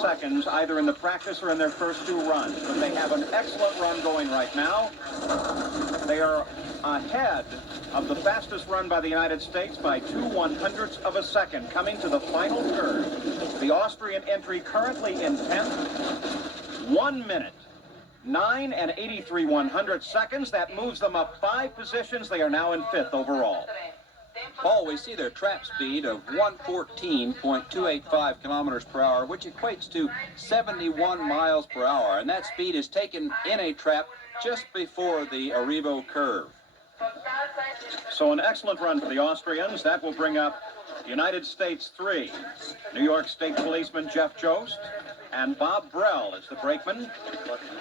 seconds either in the practice or in their first two runs. But they have an excellent run going right now. They are ahead of the fastest run by the United States by 2/100ths of a second, coming to the final curve. The Austrian entry currently in 10th. 1 minute, 9 and 83/100 seconds. That moves them up 5 positions. They are now in 5th overall. Paul, we see their trap speed of 114.285 kilometers per hour, which equates to 71 miles per hour. And that speed is taken in a trap just before the Arrivo curve. So an excellent run for the Austrians. That will bring up United States 3. New York State Policeman Jeff Jost and Bob Brell is the brakeman.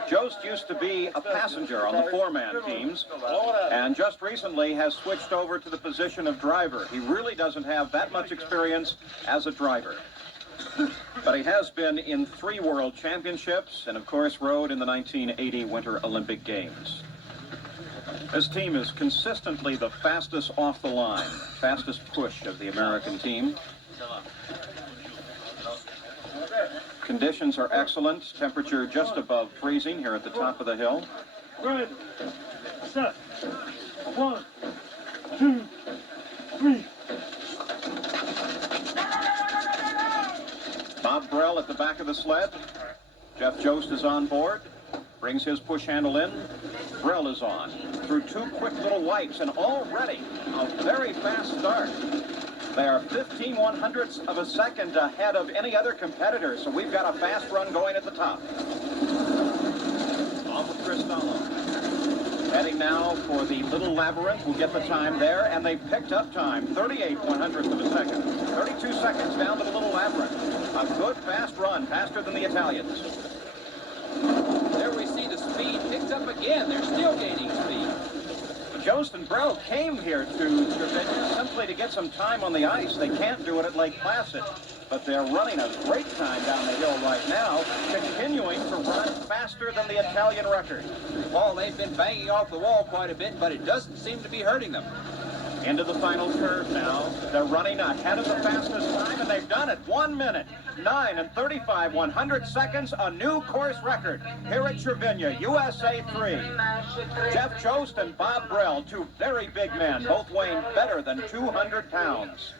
Jost used to be a passenger on the four-man teams and just recently has switched over to the position of driver. He really doesn't have that much experience as a driver. But he has been in 3 World Championships and, of course, rode in the 1980 Winter Olympic Games. This team is consistently the fastest off the line, fastest push of the American team. Conditions are excellent. Temperature just above freezing here at the top of the hill. Good. Set. 1, 2, 3. Bob Brell at the back of the sled. Jeff Jost is on board. Brings his push handle in. Brell is on. Through 2 quick little wipes and already a very fast start. They are 15/100ths of a second ahead of any other competitor, so we've got a fast run going at the top. Off of Cristallo. Heading now for the Little Labyrinth. We'll get the time there, and they picked up time, 38/100ths of a second. 32 seconds down to the Little Labyrinth. A good fast run, faster than the Italians. There we see the speed picked up again. They're still gaining speed. Jost and Brell came here to Trevino simply to get some time on the ice. They can't do it at Lake Placid, but they're running a great time down the hill right now, continuing to run faster than the Italian record. Paul, they've been banging off the wall quite a bit, but it doesn't seem to be hurting them. Into the final curve now. They're running ahead of the fastest time, and they've done it. 1 minute, 9 and 35/100 seconds, a new course record here at Trevino, USA 3. Jeff Jost and Bob Brell, 2 very big men, both weighing better than 200 pounds.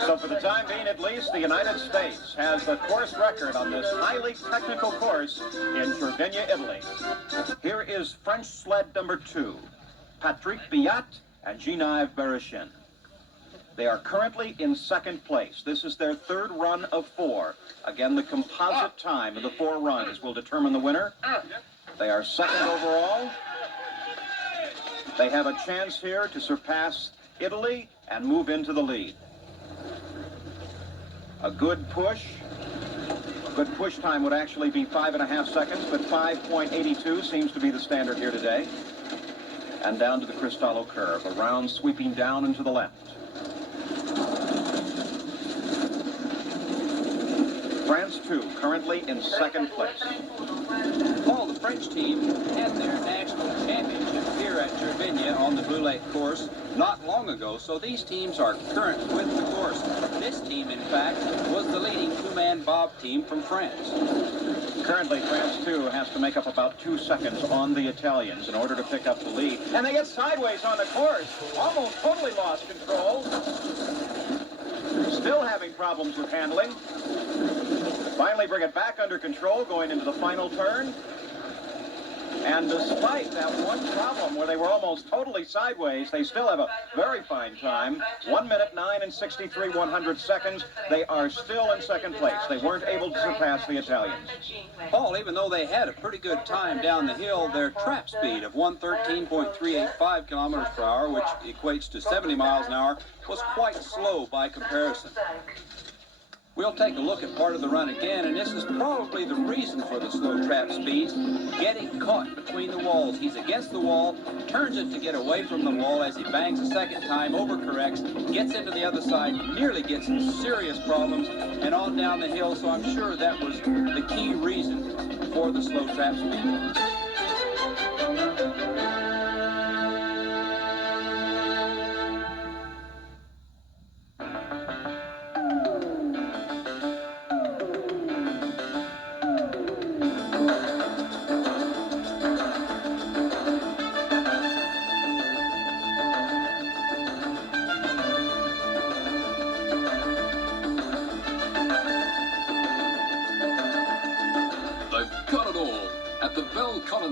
So for the time being, at least, the United States has the course record on this highly technical course in Trevino, Italy. Here is French sled number 2, Patrick Biat and Genevieve Berichin. They are currently in 2nd place. This is their 3rd run of 4. Again, the composite time of the 4 runs will determine the winner. They are 2nd overall. They have a chance here to surpass Italy and move into the lead. A good push. Good push time would actually be 5.5 seconds, but 5.82 seems to be the standard here today. And down to the Cristallo curve, around sweeping down and to the left. France, too, currently in 2nd place. Paul, the French team had their national championship here at Trevino on the Blue Lake course not long ago, so these teams are current with the course. This team, in fact, was the leading 2-man bob team from France. Currently, France, too, has to make up about 2 seconds on the Italians in order to pick up the lead. And they get sideways on the course. Almost totally lost control. Still having problems with handling. Finally bring it back under control going into the final turn. And despite that one problem where they were almost totally sideways, they still have a very fine time. 1 minute, 9 and 63/100 seconds. They are still in 2nd place. They weren't able to surpass the Italians. Paul, even though they had a pretty good time down the hill, their trap speed of 113.385 kilometers per hour, which equates to 70 miles an hour, was quite slow by comparison. We'll take a look at part of the run again, and this is probably the reason for the slow trap speeds. Getting caught between the walls. He's against the wall, turns it to get away from the wall as he bangs a second time, overcorrects, gets into the other side, nearly gets in serious problems, and on down the hill, so I'm sure that was the key reason for the slow trap speed.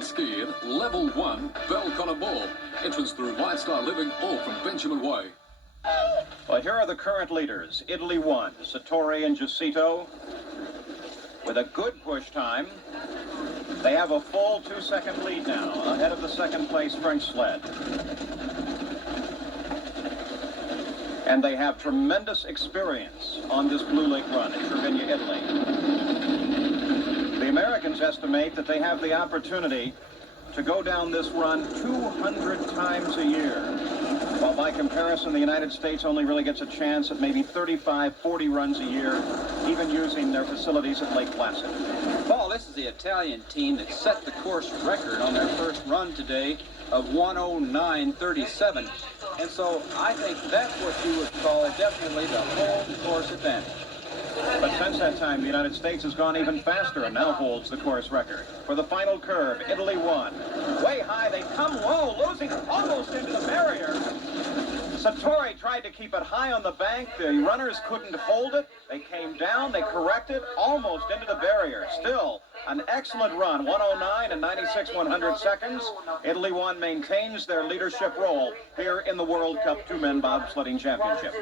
ski in Level 1, Belconnor Mall. Entrance through White Star Living or from Benjamin Way. Well, here are the current leaders. Italy won. Sartori and Giussito with a good push time. They have a full 2-second lead now, ahead of the second place French sled. And they have tremendous experience on this Blue Lake run in Cervinia, Italy. The Americans estimate that they have the opportunity to go down this run 200 times a year, while by comparison the United States only really gets a chance at maybe 35, 40 runs a year, even using their facilities at Lake Placid. Paul, this is the Italian team that set the course record on their first run today of 1:09:37. And so I think that's what you would call definitely the home course advantage. But since that time, the United States has gone even faster and now holds the course record. For the final curve, Italy won. Way high, they come low, losing almost into the barrier. Sartori tried to keep it high on the bank. The runners couldn't hold it. They came down, they corrected, almost into the barrier. Still, an excellent run, 1:09 and 96 seconds. Italy won, maintains their leadership role here in the World Cup Two-Men Bobsledding Championship.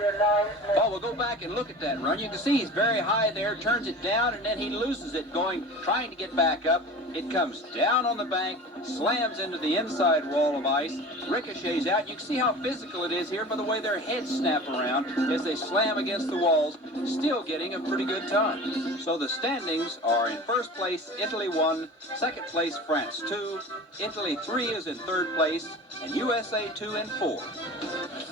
Paul, we'll go back and look at that run. You can see he's very high there, turns it down, and then he loses it trying to get back up. It comes down on the bank, slams into the inside wall of ice, ricochets out. You can see how physical it is here by the way their heads snap around as they slam against the walls, still getting a pretty good time. So the standings are in first place, Italy 1, second place, France 2, Italy 3 is in third place, and USA 2 and 4.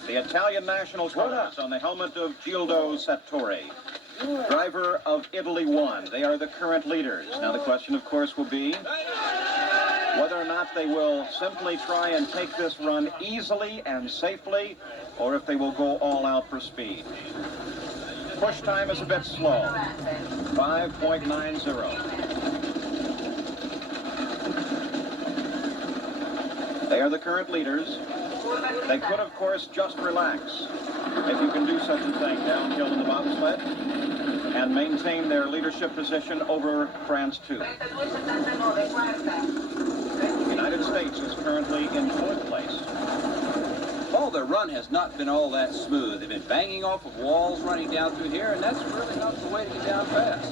The Italian national colors on the helmet of Gildo Sartori. Driver of Italy won. They are the current leaders. Now the question, of course, will be whether or not they will simply try and take this run easily and safely, or if they will go all out for speed. Push time is a bit slow, 5.90. They are the current leaders. They could, of course, just relax, if you can do such a thing downhill in the bobsled, and maintain their leadership position over France 2. The United States is currently in fourth place. Paul, their run has not been all that smooth. They've been banging off of walls running down through here, and that's really not the way to get down fast.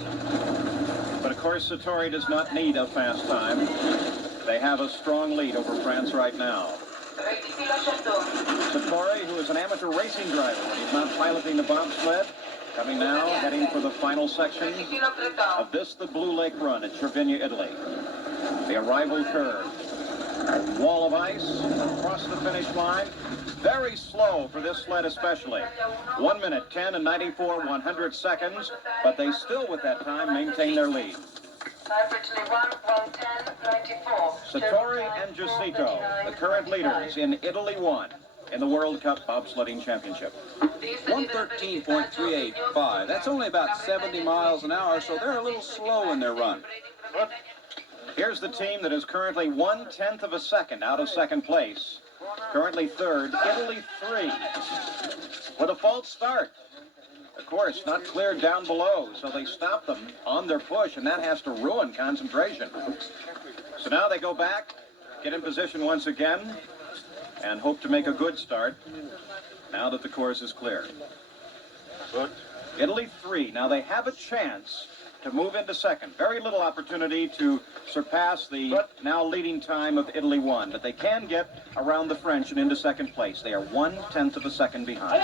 But of course, Sartori does not need a fast time. They have a strong lead over France right now. Sartori, who is an amateur racing driver when he's not piloting the bobsled, coming now, heading for the final section of the Blue Lake run at Cervinia, Italy. The arrival curve. A wall of ice across the finish line. Very slow for this sled especially. 1 minute, 10 and 94 seconds, but they still, with that time, maintain their lead. Sartori and Giussito, the current leaders in Italy 1 in the World Cup Bobsledding Championship. 1:13.385. That's only about 70 miles an hour, so they're a little slow in their run. Here's the team that is currently 1/10 of a second out of second place. Currently third, Italy 3, with a false start. Of course, not cleared down below, so they stop them on their push, and that has to ruin concentration. So now they go back, get in position once again, and hope to make a good start now that the course is clear. Italy 3. Now they have a chance to move into second. Very little opportunity to surpass the now leading time of Italy 1, but they can get around the French and into second place. They are 1/10 of a second behind.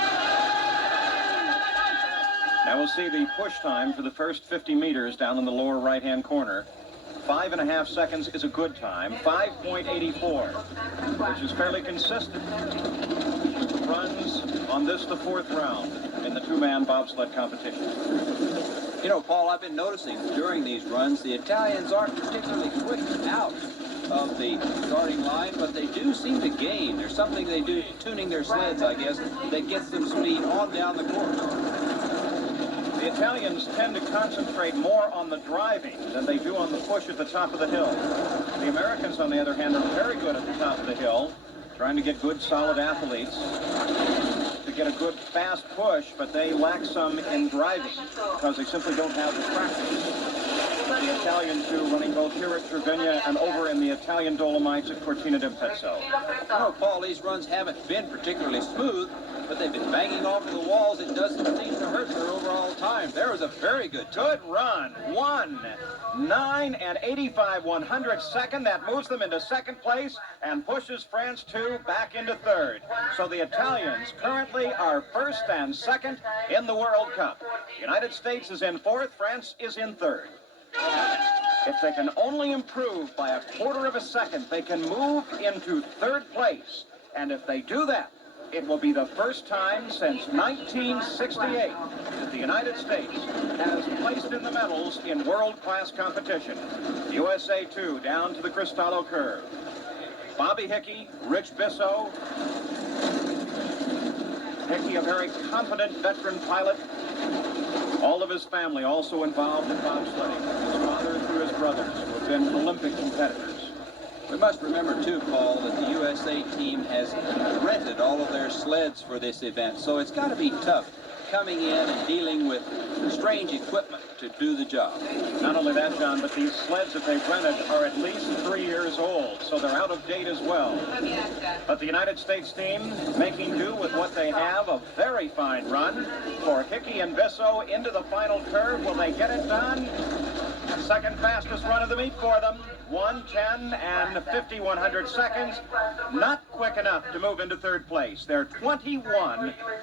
Now we'll see the push time for the first 50 meters down in the lower right-hand corner. 5.5 seconds is a good time. 5.84, which is fairly consistent with the runs on the fourth round in the two-man bobsled competition. You know, Paul, I've been noticing during these runs, the Italians aren't particularly quick out of the starting line, but they do seem to gain. There's something they do, tuning their sleds, I guess, that gets them speed on down the course. The Italians tend to concentrate more on the driving than they do on the push at the top of the hill. The Americans, on the other hand, are very good at the top of the hill, trying to get good, solid athletes to get a good, fast push, but they lack some in driving because they simply don't have the practice. The Italian two running both here at Trevigna and over in the Italian Dolomites at Cortina d'Ampezzo. Oh, Paul, these runs haven't been particularly smooth, but they've been banging off the walls. It doesn't seem to hurt their overall time. There was a very good time. Good run. 1:09 and 85/100. That moves them into second place and pushes France 2 back into third. So the Italians currently are first and second in the World Cup. The United States is in fourth. France is in third. If they can only improve by a quarter of a second, they can move into third place. And if they do that, it will be the first time since 1968 that the United States has placed in the medals in world-class competition. USA 2 down to the Cristallo curve. Bobby Hickey, Rich Bissell. Hickey, a very competent veteran pilot. All of his family also involved in bobsledding. His father through his brothers who have been Olympic competitors. We must remember, too, Paul, that the USA team has rented all of their sleds for this event, so it's got to be tough coming in and dealing with strange equipment to do the job. Not only that, John, but these sleds that they've rented are at least 3 years old, so they're out of date as well. But the United States team making do with what they have, a very fine run for Hickey and Bissell into the final curve. Will they get it done? Second fastest run of the meet for them. 1:10 and 50/100. Not quick enough to move into third place. They're 21